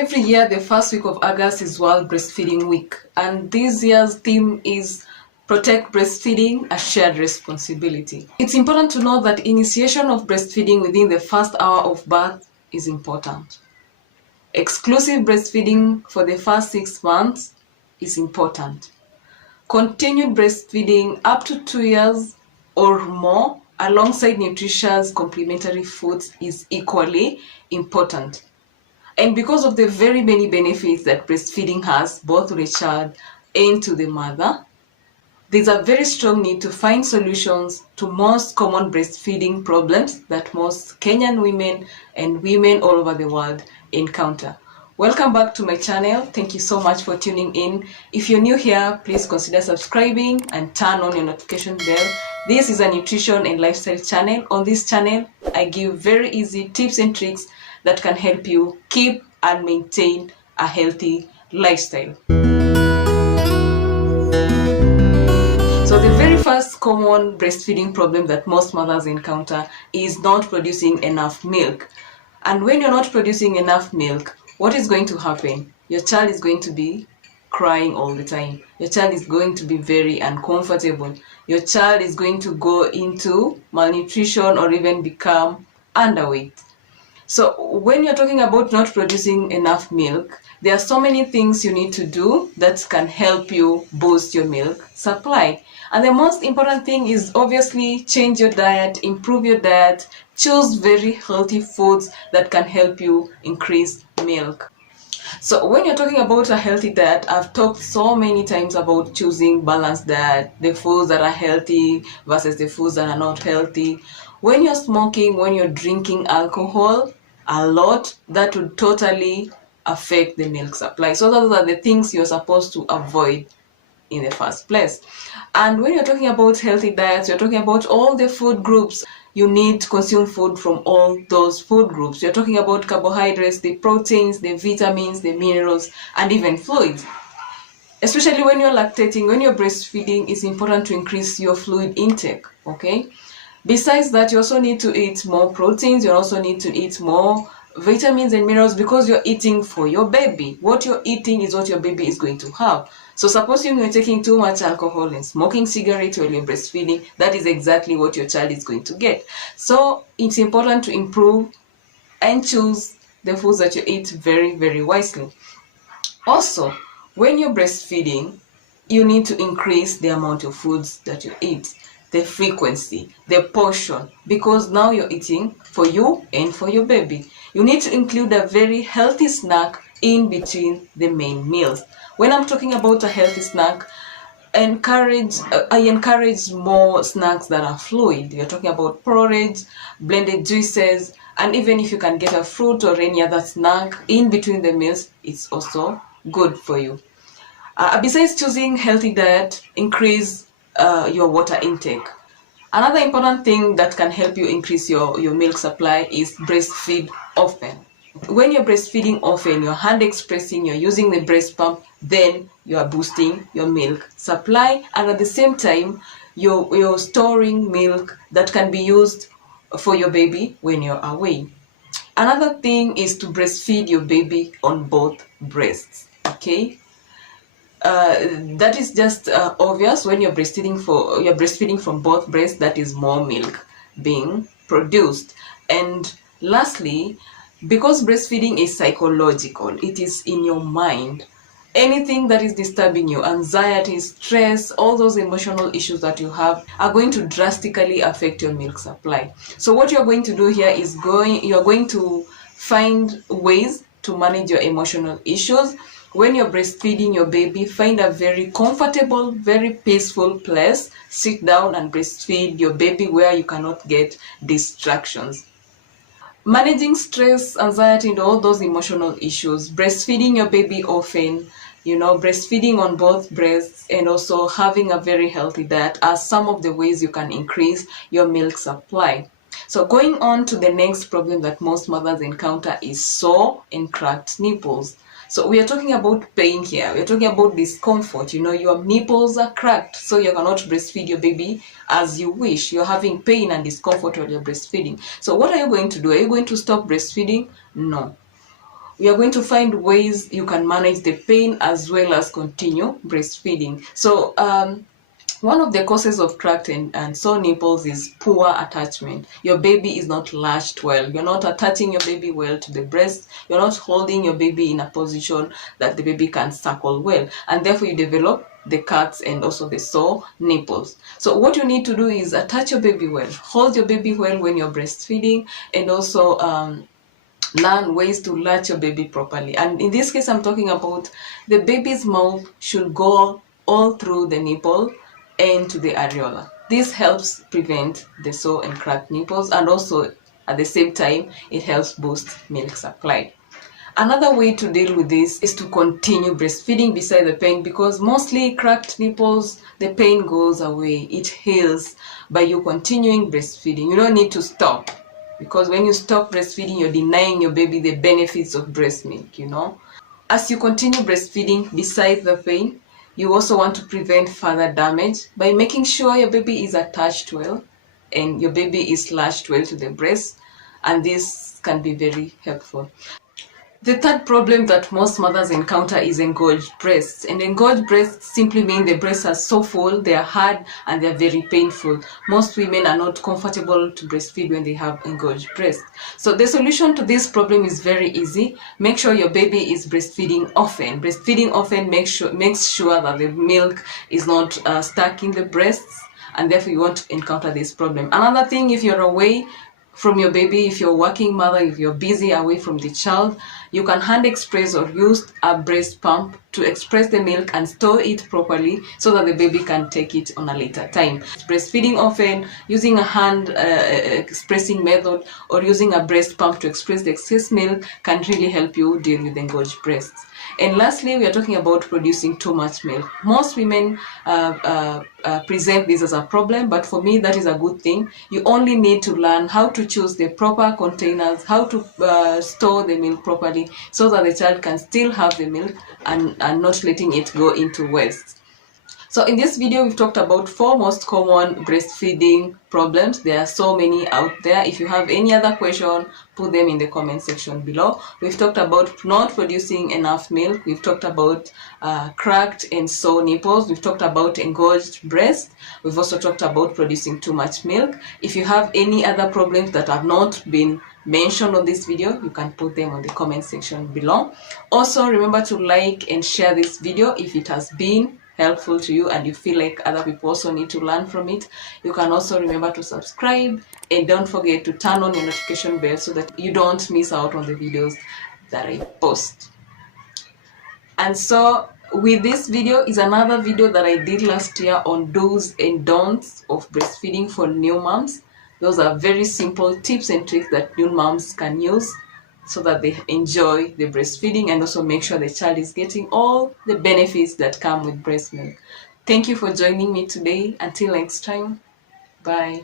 Every year, the first week of August is World Breastfeeding Week, and this year's theme is Protect Breastfeeding, a Shared Responsibility. It's important to know that initiation of breastfeeding within the first hour of birth is important. Exclusive breastfeeding for the first 6 months is important. Continued breastfeeding up to 2 years or more alongside nutritious complementary foods is equally important. And because of the very many benefits that breastfeeding has, both to the child and to the mother, there's a very strong need to find solutions to most common breastfeeding problems that most Kenyan women and women all over the world encounter. Welcome back to my channel. Thank you so much for tuning in. If you're new here, please consider subscribing and turn on your notification bell. This is a nutrition and lifestyle channel. On this channel, I give very easy tips and tricks that can help you keep and maintain a healthy lifestyle. So the very first common breastfeeding problem that most mothers encounter is not producing enough milk. And when you're not producing enough milk, what is going to happen? Your child is going to be crying all the time. Your child is going to be very uncomfortable. Your child is going to go into malnutrition or even become underweight. So when you're talking about not producing enough milk, there are so many things you need to do that can help you boost your milk supply. And the most important thing is obviously change your diet, improve your diet, choose very healthy foods that can help you increase milk. So when you're talking about a healthy diet, I've talked so many times about choosing balanced diet, the foods that are healthy versus the foods that are not healthy. When you're smoking, when you're drinking alcohol a lot, that would totally affect the milk supply. So those are the things you're supposed to avoid in the first place. And when you're talking about healthy diets, you're talking about all the food groups. You need to consume food from all those food groups. You're talking about carbohydrates, the proteins, the vitamins, the minerals, and even fluids. Especially when you're lactating, when you're breastfeeding, it's important to increase your fluid intake, okay? Besides that, you also need to eat more proteins. You also need to eat more vitamins and minerals because you're eating for your baby. What you're eating is what your baby is going to have. So supposing you're taking too much alcohol and smoking cigarettes while you're breastfeeding, that is exactly what your child is going to get. So it's important to improve and choose the foods that you eat very, very wisely. Also, when you're breastfeeding, you need to increase the amount of foods that you eat, the frequency, the portion, because now you're eating for you and for your baby. You need to include a very healthy snack in between the main meals. When I'm talking about a healthy snack, I encourage more snacks that are fluid. You're talking about porridge, blended juices, and even if you can get a fruit or any other snack in between the meals, it's also good for you. Besides choosing healthy diet, increase your water intake. Another important thing that can help you increase your milk supply is breastfeed often. When you're breastfeeding often, you're hand expressing, you're using the breast pump, then you are boosting your milk supply, and at the same time, you're storing milk that can be used for your baby when you're away. Another thing is to breastfeed your baby on both breasts, okay? That is just obvious. When you're breastfeeding from both breasts, that is more milk being produced. And lastly, because breastfeeding is psychological, it is in your mind. Anything that is disturbing you, anxiety, stress, all those emotional issues that you have are going to drastically affect your milk supply. So what you're going to do here is you're going to find ways to manage your emotional issues. When you're breastfeeding your baby, find a very comfortable, very peaceful place. Sit down and breastfeed your baby where you cannot get distractions. Managing stress, anxiety, and all those emotional issues, breastfeeding your baby often, breastfeeding on both breasts, and also having a very healthy diet are some of the ways you can increase your milk supply. So going on to the next problem that most mothers encounter is sore and cracked nipples. So we are talking about pain here. We're talking about discomfort. Your nipples are cracked, so you cannot breastfeed your baby as you wish. You're having pain and discomfort while you're breastfeeding. So what are you going to do? Are you going to stop breastfeeding? No. we are going to find ways you can manage the pain as well as continue breastfeeding. So one of the causes of cracked and sore nipples is poor attachment. Your baby is not latched well. You're not attaching your baby well to the breast. You're not holding your baby in a position that the baby can suckle well. And therefore you develop the cuts and also the sore nipples. So what you need to do is attach your baby well. Hold your baby well when you're breastfeeding, and also learn ways to latch your baby properly. And in this case, I'm talking about the baby's mouth should go all through the nipple and to the areola. This helps prevent the sore and cracked nipples, and also at the same time it helps boost milk supply. Another way to deal with this is to continue breastfeeding beside the pain, because mostly cracked nipples, the pain goes away, it heals by you continuing breastfeeding. You don't need to stop, because when you stop breastfeeding, you're denying your baby the benefits of breast milk, you know. As you continue breastfeeding beside the pain, you also want to prevent further damage by making sure your baby is attached well and your baby is latched well to the breast, and this can be very helpful. The third problem that most mothers encounter is engorged breasts. And engorged breasts simply mean the breasts are so full, they are hard, and they are very painful. Most women are not comfortable to breastfeed when they have engorged breasts. So the solution to this problem is very easy. Make sure your baby is breastfeeding often. Breastfeeding often makes sure that the milk is not stuck in the breasts, and therefore you won't encounter this problem. Another thing, if you're away from your baby, if you're a working mother, if you're busy away from the child, you can hand express or use a breast pump to express the milk and store it properly so that the baby can take it on a later time. Breastfeeding often, using a hand expressing method, or using a breast pump to express the excess milk can really help you deal with engorged breasts. And lastly, we are talking about producing too much milk. Most women present this as a problem, but for me that is a good thing. You only need to learn how to choose the proper containers, how to store the milk properly so that the child can still have the milk and not letting it go into waste. So in this video, we've talked about 4 most common breastfeeding problems. There are so many out there. If you have any other question, put them in the comment section below. We've talked about not producing enough milk. We've talked about cracked and sore nipples. We've talked about engorged breast. We've also talked about producing too much milk. If you have any other problems that have not been mentioned on this video, you can put them on the comment section below. Also, remember to like and share this video if it has been helpful to you and you feel like other people also need to learn from it. You can also remember to subscribe, and don't forget to turn on your notification bell so that you don't miss out on the videos that I post. And so with this video is another video that I did last year on do's and don'ts of breastfeeding for new moms. Those are very simple tips and tricks that new moms can use so that they enjoy the breastfeeding and also make sure the child is getting all the benefits that come with breast milk. Thank you for joining me today. Until next time, bye.